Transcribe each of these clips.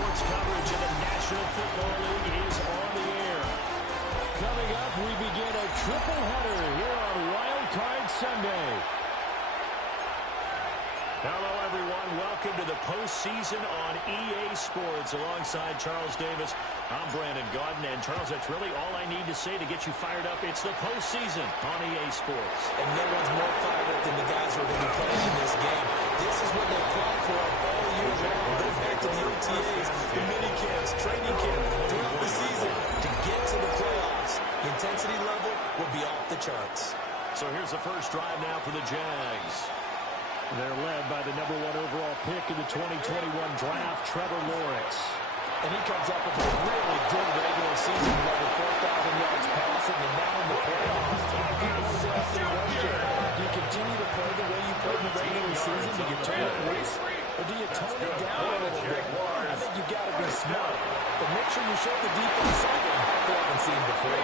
sports coverage of the National Football League is on the air. Coming up, we begin a triple header here on Wild Card Sunday. Hello, everyone. Welcome to the postseason on EA Sports. Alongside Charles Davis, I'm Brandon Gaudin. And, Charles, that's really all I need to say to get you fired up. It's the postseason on EA Sports. And no one's more fired up than the guys who are going to be playing in this game. This is what they fought for all year long. Goes back to the OTAs, the mini camps, training camp, throughout the season to get to the playoffs. The intensity level will be off the charts. So here's the first drive now for the Jags. They're led by the #1 overall pick in the 2021 draft, Trevor Lawrence. And he comes up with a really good regular season, over 4,000 yards passing, and now in the playoffs. People always ask the question, do you continue to play the way you played in the regular season? Do you turn it loose, or do you tone it down a little bit? I think you've got to be smart, but make sure you show the defense something they haven't seen before.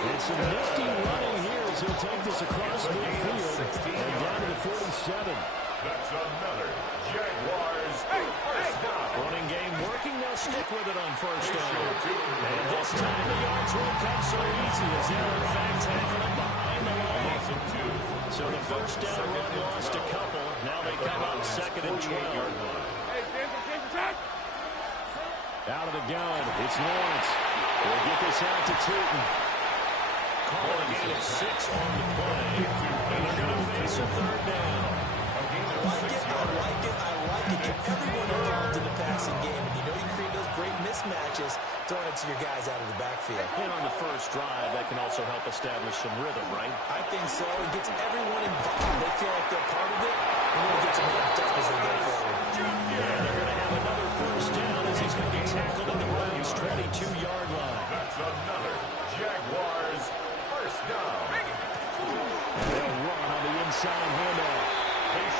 It's a nifty running here as he'll take this across midfield and down to the 47. That's another Jaguars first down. Running game working. They'll stick with it on first down. And this time the yards won't come so easy as they'll in fact tackle him behind the line. So the first down run lost a couple. Now they come up 2nd and 12. Out of the gun. It's Lawrence. We'll get this out to Tootin. Call a gain of 6 on the play. And they're going to face a 3rd down. I like it. Get everyone involved in the passing game. And you know you create those great mismatches, throwing it to your guys out of the backfield. And on the first drive, that can also help establish some rhythm, right? I think so. It gets everyone involved. They feel like they're part of it, and we'll get to amped up as they go forward. And they're going to have another first down as he's going to be tackled at the Browns' 22-yard line. That's another Jaguars first down. And they'll run on the inside handoff. Here's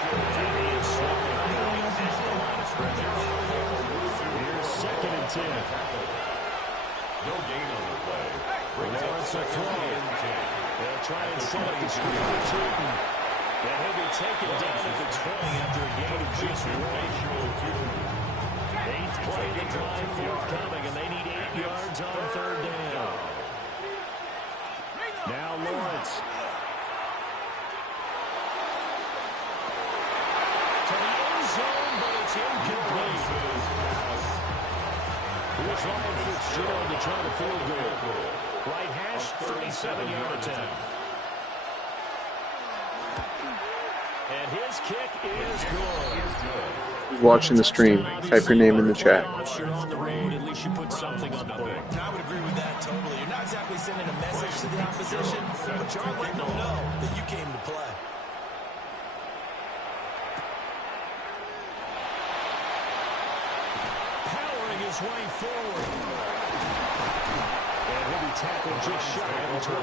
2nd and 10. No gain on the play. Lawrence will throw. They'll try and set up the screen for Tootin. And he'll be taken down at the 20 after a gain of just 1. 8th play of the drive forthcoming, and they need 8 yards on 3rd down. Now Lawrence. To the end zone, but it's incomplete. Here's Ryan Fitzgerald to try the field goal. Right hash, 37-yard attempt. And his kick is good. Who's watching the stream? Type your name in the chat. You're on the road, at least you put something on the board. I would agree with that totally. You're not exactly sending a message to the opposition, but you're letting them know that you came to play. Powering his way forward. And he'll be tackled just shy of the 20.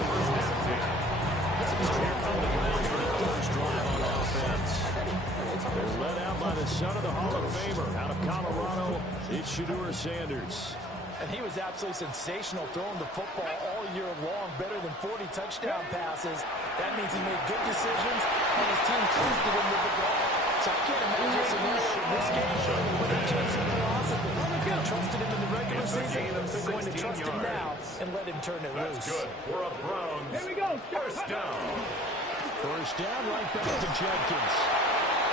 Here come the Browns for their first drive on offense. They're led out by the son of the Hall of Famer out of Colorado. It's Shedeur Sanders. And he was absolutely sensational throwing the football all year long, better than 40 touchdown passes. That means he made good decisions, and his team trusted him with the ball. So I can't imagine a scenario in this game where they changed the philosophy. They trusted him in the regular season. They're going to trust him now and let him turn it loose. That's good for a Browns. Here we go. First down. First down, right back to Jenkins.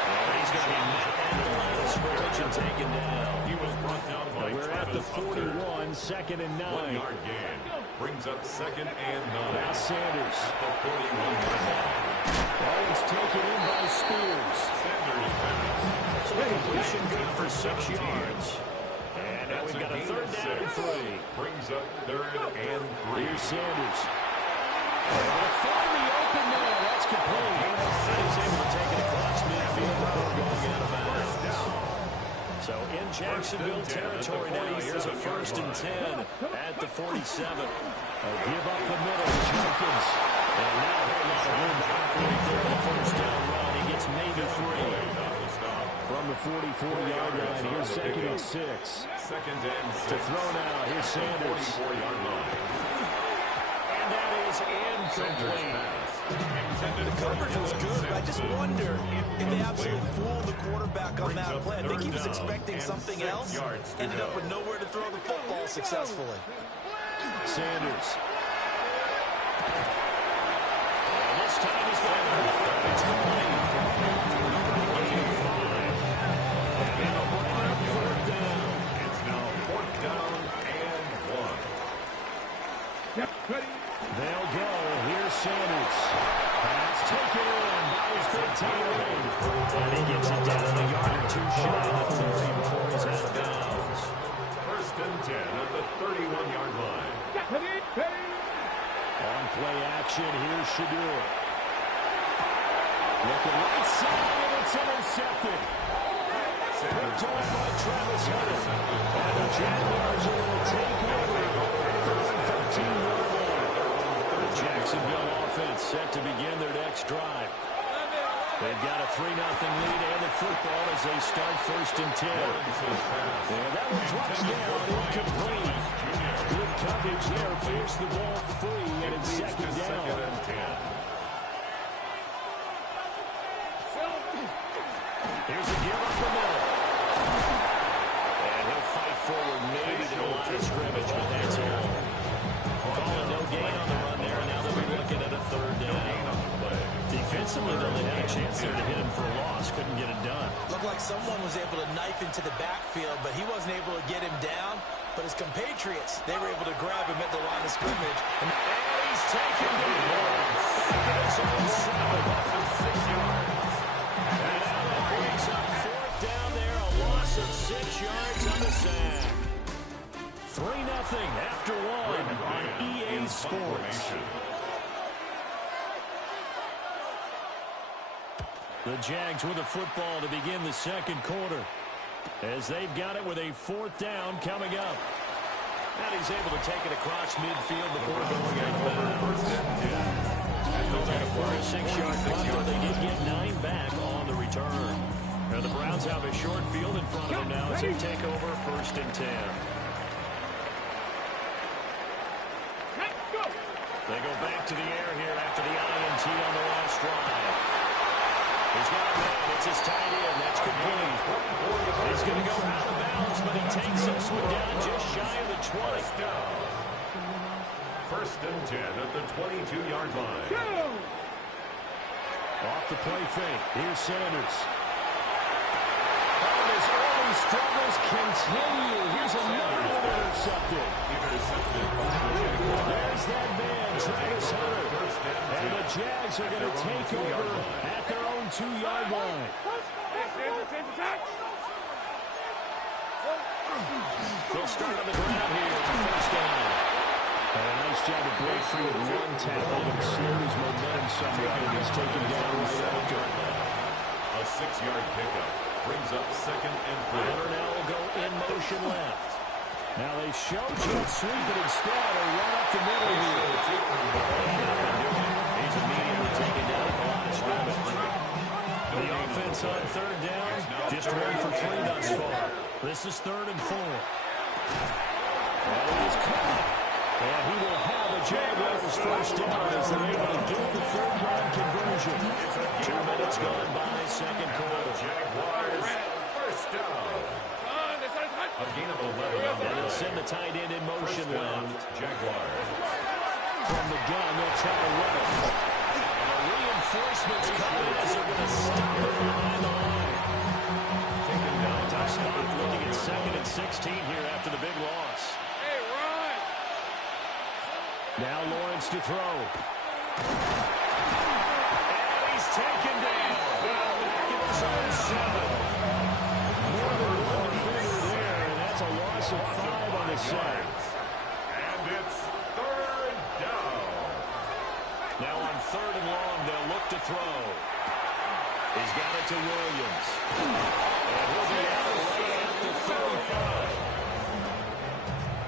And he's going to be met at the line of scrimmage and taken down. He was brought down by We're at the 41, 2nd and 9. 1-yard gain. Brings up 2nd and 9. Now Sanders. The 41-yard line. Oh, it's taken in by Spears. Sanders pass. Completion good for 6 yards. And now we've got a 3rd down and 3. Brings up 3rd and 3. Here's Sanders. Able to find the open man. That's complete. He's able to take it across midfield before going out of bounds. So in Jacksonville territory now. Here's a 1st and 10 at the 47. Give up the middle. Jenkins. And now a whole lot of room to operate there on the first down run. He gets maybe 3. From the 44-yard line, here's 2nd and 6. 2nd and 6. To throw now, here's Sanders. 44-yard line. And that is incomplete. The coverage was good, but I just wonder if they absolutely fooled the quarterback on that play. I think he was expecting something else. Ended up with nowhere to throw the football successfully. Sanders. And this time he's got it. It's complete. Gain of 5. And a run fourth down. It's now 4th down and 1. Yep, ready. They'll go. Here's Sanders. Pass taken in by his big tight end. And he gets it down a yard or 2 shy of the 30 before he's out of bounds. 1st and 10 at the 31-yard line. Ready, ready. On play action, here's Shadur. Looking right side, and it's intercepted. Picked off by Travis Hunter. And the Jaguars are going to take over at the 13-yard line. The Jacksonville offense set to begin their next drive. They've got a 3-0 lead and the football as they start 1st and 10. And that one drops down, incomplete. Good coverage there, forced the ball free, and it's 2nd down. And 10. Here's a give up the middle. And he'll fight forward maybe to the line of scrimmage, but that's all. Calling no gain on the run there, and now they'll be looking at a 3rd down. Defensively, though, they had a chance there to hit him for a loss. Couldn't get it done. Looked like someone was able to knife into the backfield, but he wasn't able to get him down. But his compatriots, they were able to grab him at the line of scrimmage. And he's taken down. Back at his own 7, 6 yards. And now that brings up 4th down there, a loss of 6 yards on the sack. 3-0 after 1 on EA Sports. The Jags with the football to begin the 2nd quarter, as they've got it with a 4th down coming up. And he's able to take it across midfield before going out of bounds. For a 6-yard punt, they did get 9 back on the return. Now the Browns have a short field in front of them now as they take over 1st and 10. They go back to the air here after the INT on the last drive. He's got a man. It's his tight end. That's complete. He's going to go out of bounds, but he takes this one down just shy of the 20. 1st and 10 at the 22-yard line. Off the play fake. Here's Sanders. And his early struggles continue. Here's another one intercepted. There's that man, Travis Hunter. And the Jags are going to take over at their own 2-yard line. They'll start on the ground here. 1st down. And a nice job to break free with 1 tackle, but it slowed his momentum somewhat, and he's taken down right after. A 6-yard pickup brings up 2nd and 3. Hunter now will go in motion left. Now they show jet sweep, but instead a run up the middle here. He's immediately taken down at the line of scrimmage. The offense on 3rd down, just 1 for 3 thus far. This is 3rd and 4. And he's caught. And he will have the Jaguars 1st down as they're able to get the 3rd down conversion. 2 minutes gone by, 2nd quarter. Jaguars 1st down. A gain of 11. And they'll send the tight end in motion left. Jaguars. From the gun, they'll try to run it. And the reinforcements coming as they're going to stop it behind the line. Taken down. Tough spot, looking at 2nd and 16 here after the big loss. Now Lawrence to throw. And he's taken down. Back in his own 7. More than 1 defender there, and that's a loss of 5 on the sack. And it's 3rd down. Now on 3rd and long, they'll look to throw. He's got it to Williams. And he'll be out right at the 35.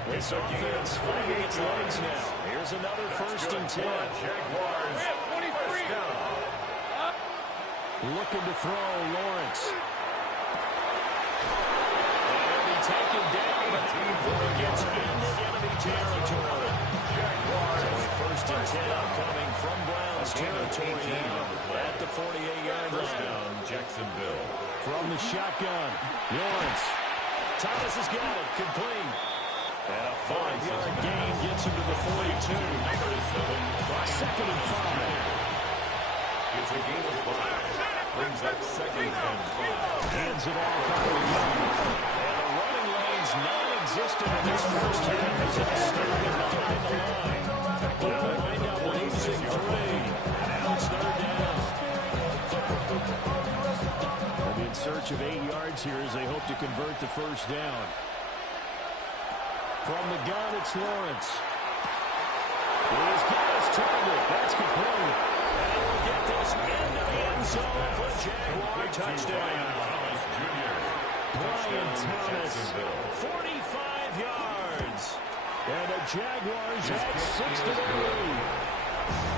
This offense finding its legs now. Here's another 1st and 10. Jaguars 23. Looking to throw, Lawrence. And he'll be taken down, but before he gets into enemy territory. Jaguars 1st and 10 coming from Browns territory now at the 48-yard Jacksonville. From the shotgun, Lawrence. Thomas has got it, complete. And a 5-yard gain gets him to the 42. Second and 5. It's a gain of 5. Brings up second and 5. Hands it off out of the gun. And the running lane's non-existent in this first half as it's started behind the line. They'll wind up losing 3. Now it's third down. They'll be in search of 8 yards here as they hope to convert the first down. From the gun, it's Lawrence. He's got his target. That's complete. And he will get this into the end zone for a Jaguar touchdown. Brian Thomas, 45 yards. And the Jaguars at 6 to the lead.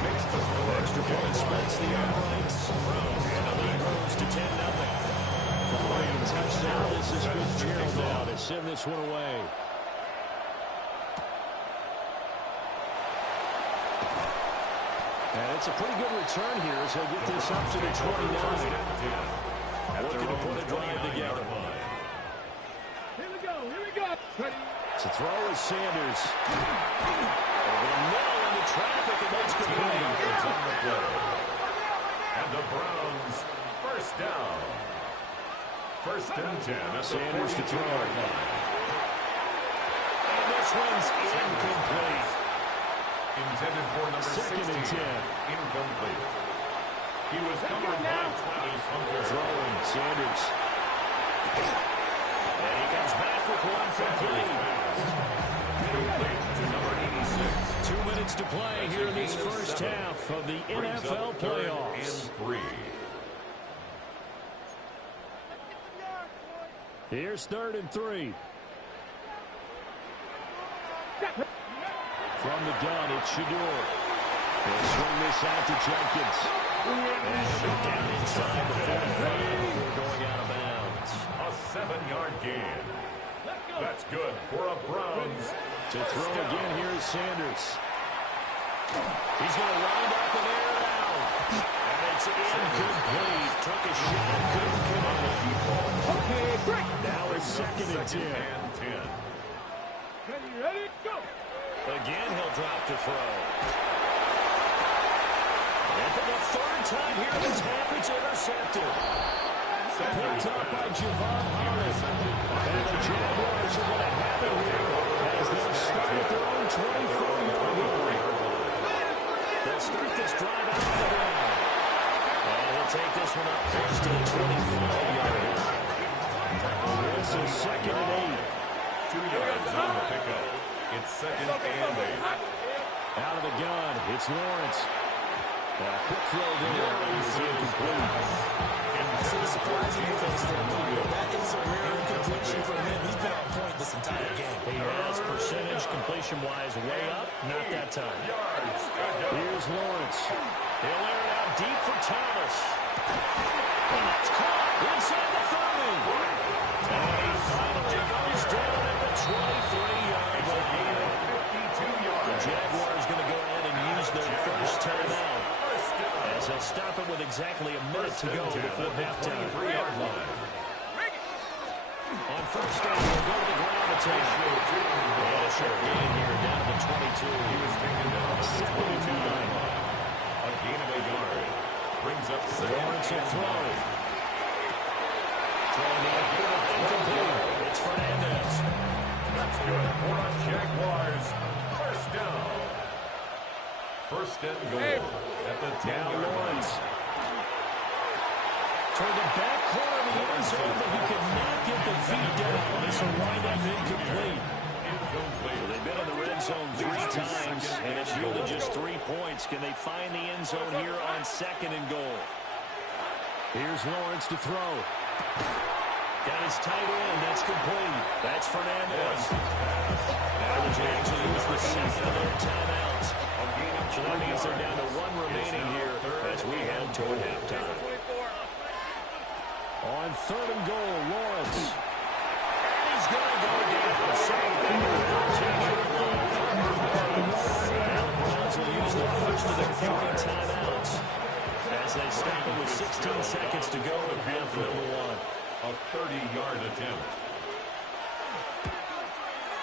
Extra point spreads the uprights. And the lead grows to 10-0. Following touchdown, this is Fitzgerald now to send this one away. And it's a pretty good return here as he'll get this up to the 29. Looking to put a drive together. Here we go. Ready. To throw is Sanders. Over the middle into traffic, and that's complete. It's on the play. And the Browns, first down. First and 10 at the Sanders to throw. 42-yard line. And this one's incomplete. Intended for number Second 16. and 10. Incomplete. He was covered by Travis Hunter. Throwing Sanders. And he comes back with one complete. Complete to number 86. 2 minutes to play here in this first half of the NFL playoffs. And 3. Here's 3rd and 3. From the gun, it's Shador. They'll swing this out to Jenkins. And down inside the 45 before going out of bounds. A 7-yard gain. That's good for a Browns. To throw again, here is Sanders. He's going to wind up and air it out. And it's incomplete. Took a shot, couldn't connect. Okay, break. Now it's 2nd and 10. And 10. Ready, go. Again, he'll drop to throw. And for the 3rd time here in this half, it's intercepted. Picked up by Javon Holland. And the Jaguars are going to have it here as they'll start at their own 24-yard line. They'll start this drive out of the ground. And he'll take this one up close to the 25-yard line. This is 2nd and 8. 2 yards on the pickup. It's 2nd and 8. Out of the gun, it's Lawrence. A quick throw there is incomplete. I see the surprising defense there, Mario. That is a rare incompletion for him. He's been on point this entire game. He has percentage completion-wise way up, not that time. Here's Lawrence. He'll air it out deep for Thomas. And that's caught inside the 30. And he finally goes down at the 23-yard line. The Jaguars going to go ahead and use their first timeout as they'll stop it with exactly a minute to go before halftime. On first down, they'll go to the ground attack. And a short gain here down to the 22. He was taken down. 2nd and 9. A gain of a yard. Brings up Lawrence will throw. Throwing the incomplete. It's Fernandez. That's good for our Jaguars. First down. First and goal at the 10-yard Lawrence. line. Toward the back corner of the end zone, but he could not get the feet down. This will wind up incomplete. So they've been in the red zone 3 times, and it's yielded just 3 points. Can they find the end zone here on 2nd and goal? Here's Lawrence to throw. Got his tight end. That's complete. That's Fernandez. Now the Jags will use the 2nd of their timeouts. So that means they're down to 1 remaining here as we head toward halftime. On 3rd and goal, Lawrence. And he's going to go down. Saved at the 13-yard line. Now the Browns will use the first of their 3 timeouts. As they stop it with 16 seconds to go in half number one. A 30-yard attempt.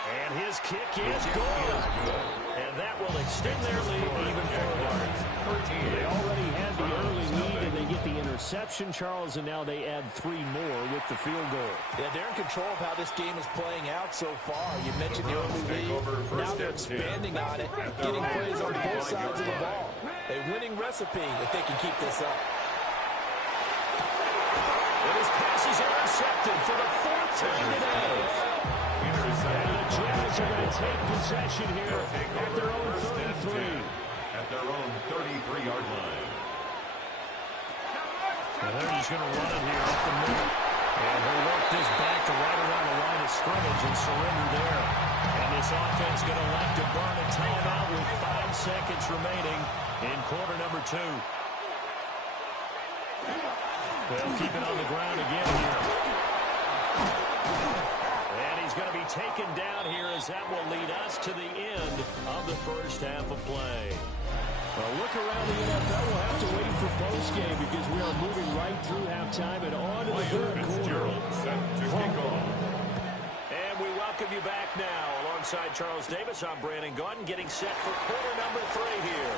And his kick is good. And that will extend their lead even further. They already had the early lead, and they get the interception, Charles, and now they add 3 more with the field goal. Yeah, they're in control of how this game is playing out so far. You mentioned the early lead. Now they're expanding on it, getting plays on both sides of the ball. A winning recipe if they can keep this up. And his passes are intercepted for the 4th time today. And the Jags are going to take possession here at their own 33. At their own 33-yard line. And they're just going to run it here up the middle. And he'll work this back to right around the line of scrimmage and surrender there. And this offense going to elect to burn a timeout with 5 seconds remaining in quarter number 2. They'll keep it on the ground again here. And he's going to be taken down here as that will lead us to the end of the first half of play. Well, look around the NFL. We'll have to wait for postgame because we are moving right through halftime and on to the third quarter. Set to kick off. And we welcome you back now. Alongside Charles Davis, I'm Brandon Gaudin, getting set for quarter number 3 here.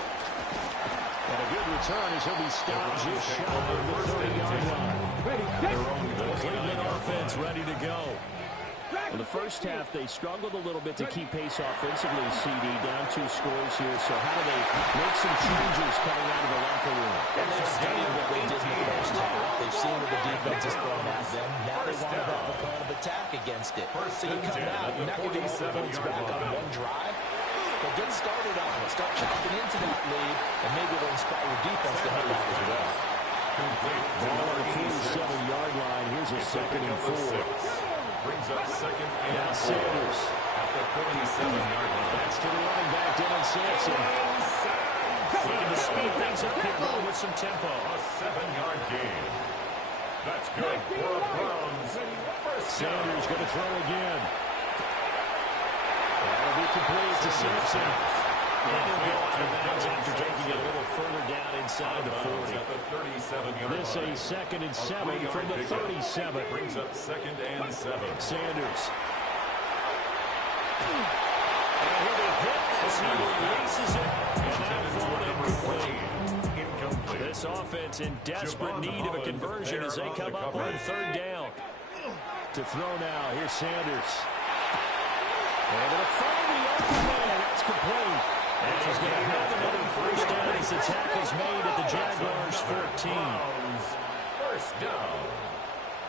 And a good return as he'll be stopped just shy of the 30-yard line. The Cleveland offense ready to go. In the first half, they struggled a little bit to keep pace offensively, CD, down 2 scores here. So how do they make some changes coming out of the locker room? And they've studied what they did in the first half. They've seen what the defense is throwing at them. Now they want to have a plan of attack against it. So you come out, you're not going to get all the points back on one drive. But get started on it. Start chopping into that lead, and maybe it'll inspire your defense to help out as well. Ball on the 47-yard line. Here's a 2nd and 4. Brings up 2nd and Now 4 Sanders. at the 47-yard line. That's to the running back, Dylan Sampson. Looking to speed things up here, going with some tempo. A 7-yard gain. That's good for a Browns. Sanders going to throw again. That'll be complete to Sampson. And he'll go out of bounds after taking it a little further down inside the 40. At the 37-yard This line. a 2nd and 7 from the 37. Brings up 2nd and 7. Sanders. And he'll be hit as he releases it. And that ball incomplete. This offense in desperate need of a conversion as they come up on 3rd down. To throw now, here's Sanders. And it'll find the open man. That's complete. And he's going to have another first down as the tackle's made at the Jaguars 14. First down.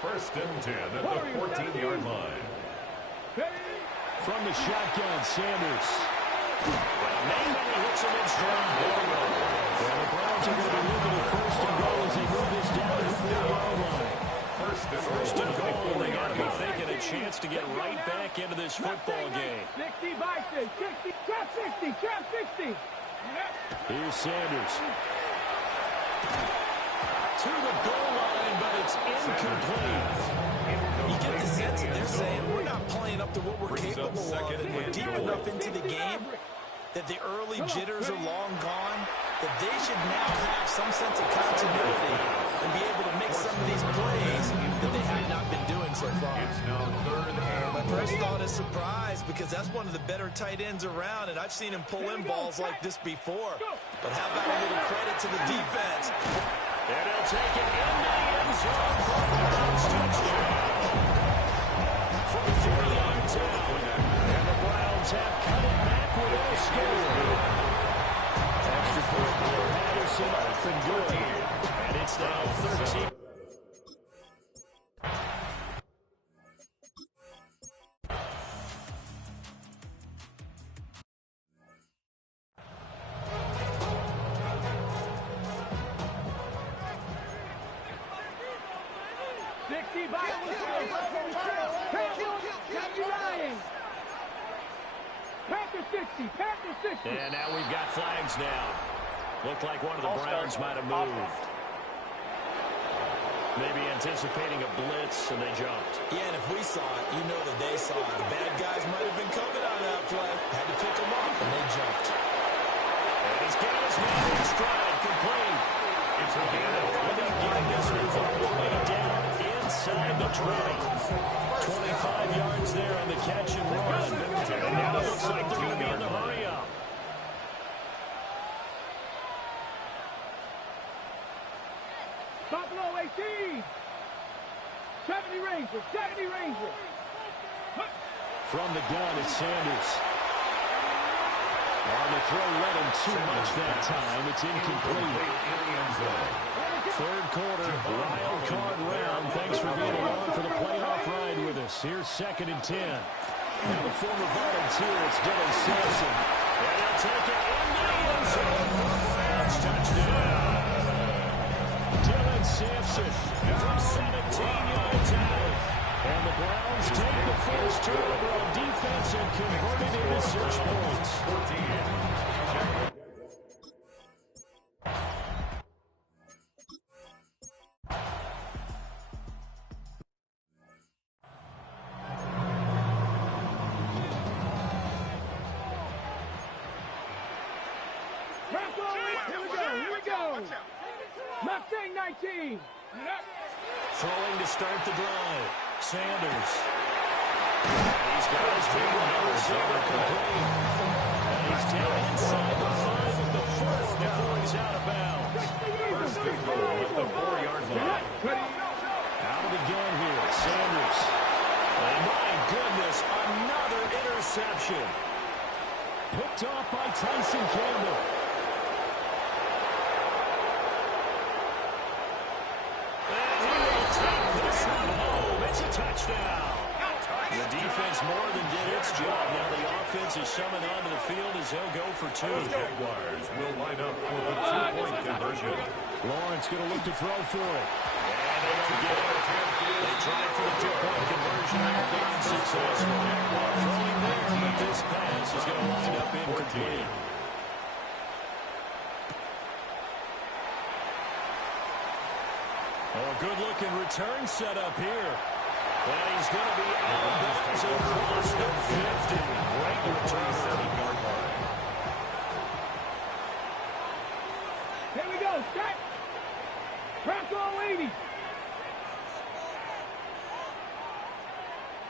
1st and 10 at the 14-yard line. From the shotgun, Sanders. Maybe hits him in stride. And the Browns are going to be looking at 1st and goal as they move this down to the 4-yard line. First and goal, they got to be thinking a chance to get right back into this football game. 60 by 60, trap 60, trap 60. Here's Sanders. To the goal line, but it's incomplete. You get the sense that they're saying we're not playing up to what we're capable of, and we're deep enough into the game that the early jitters are long gone, that they should now have some sense of continuity and be able to make some of these plays that they have not been doing so far. It's now 3rd and My first thought is surprise, because that's one of the better tight ends around, and I've seen him pull in balls like this before. But how about a little credit to the defense? And he'll take it into the end zone for a Browns touchdown. From 3 on down. And the Browns have cut it back with a score. Extra point for Patterson, up and good. And it's now 13. And now we've got flags now. Looked like one of the Browns might have moved. Maybe anticipating a blitz, and they jumped. Yeah, and if we saw it, you know that they saw it. The bad guys might have been coming on that play. Had to pick them up, and they jumped. And he's got his man in stride, complete. It's a gain of Getting this one all the way down inside the 20. 25 yards there on the catch and run. And now it looks like they're going to be in the hurry up. Buffalo 18. 70 Rangers. 70 Rangers. From the gun, it's Sanders. On the throw, led him too much that time. It's incomplete. Third quarter, wild card round. Thanks for being along for the playoff ride with us. Here's 2nd and 10. Now the former volunteer, it's Dylan Sampson. And he'll take it into the end zone for a Browns touchdown. Dylan Sampson from 17 yards out. And the Browns take the first turnover on defense and convert it into 6 points. 14. Here we go. Mustang 19. Throwing to start the drive. Sanders. He's got his big wide receiver complete. And he's down inside the 5 of the 4 before he's out of bounds. First and goal at the 4-yard line. Out of the gun here, Sanders. And my goodness, another interception. Picked off by Tyson Campbell. It's a touchdown. The defense more than did its job. Now the offense is summoned onto the field as they'll go for 2. The Jaguars will line up for the 2-point conversion. Lawrence going to look to throw for it. And they don't get it. They tried for the 2-point conversion. They're unsuccessful. Throwing there, but this pass is going to wind up incomplete. Oh, a good-looking return set up here. And he's going to be out of bounds across the 50. Great return. 7-yard line. Here we go. Set. Press all 80.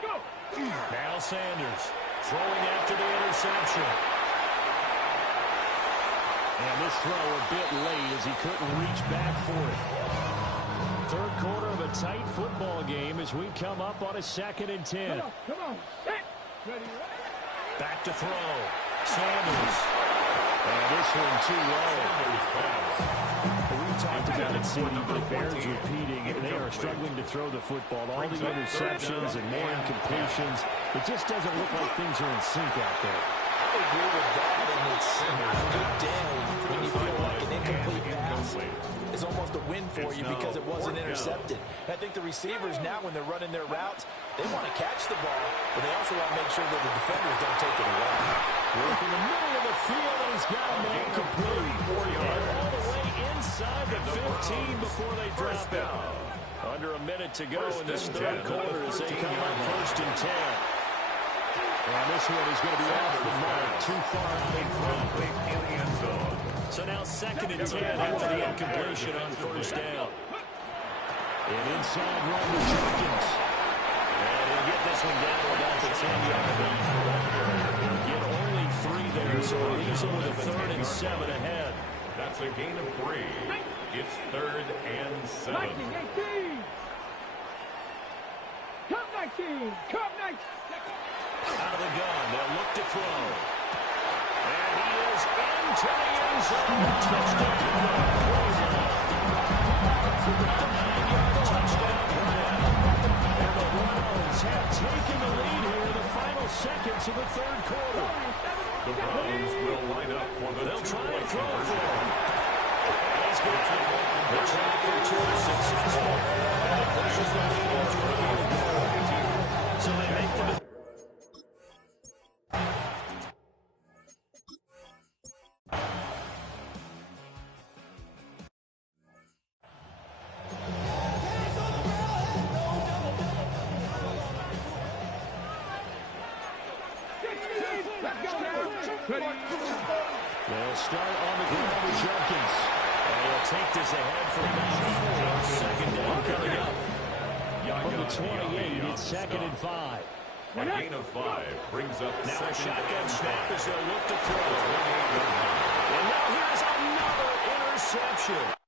Go. Now Sanders throwing after the interception. And this throw a bit late as he couldn't reach back for it. Third quarter of a tight football game as we come up on a 2nd and 10. Come on. Set. Ready. Back to throw. Sanders. And this one too low. We've talked about it, CD, the Bears repeating. They are struggling to throw the football. All the interceptions and more incompletions. It just doesn't look like things are in sync out there. I agree with that, and it's a good day when you feel like an incomplete pass is almost a win for you because it wasn't intercepted. I think the receivers now, when they're running their routes, they want to catch the ball, but they also want to make sure that the defenders don't take it away. Work in the middle of the field, and he's got him incomplete. And all the way inside the 15 before they drop it. Under a minute to go in this third quarter as they come up 1st and 10. And this one is going to be off the mark, too far out in front. So now 2nd and 10 after the incompletion on 1st down. And inside run to Jenkins. And he'll get this one down to about the 10-yard line. He'll get only 3 there, so it leaves him with a 3rd and 7 ahead. That's a gain of 3. It's 3rd and 7. 19. Come 19. Come 19. Out of the gun, they'll look to throw. And he is into the end zone. Touchdown. A 9-yard touchdown grab. And the Browns have taken the lead here in the final seconds of the third quarter. The Browns will line up for the 2-point conversion. He's got it. They're trying for 2 successful. And it pushes the lead into a field goal. So they make the They'll start on the ground with Jenkins. And he'll take this ahead for about 4. Second down coming up. From the 28, it's 2nd and 5. A gain of 5 brings up Now a second shotgun and snap 10. as they'll look to throw. And now here's another interception.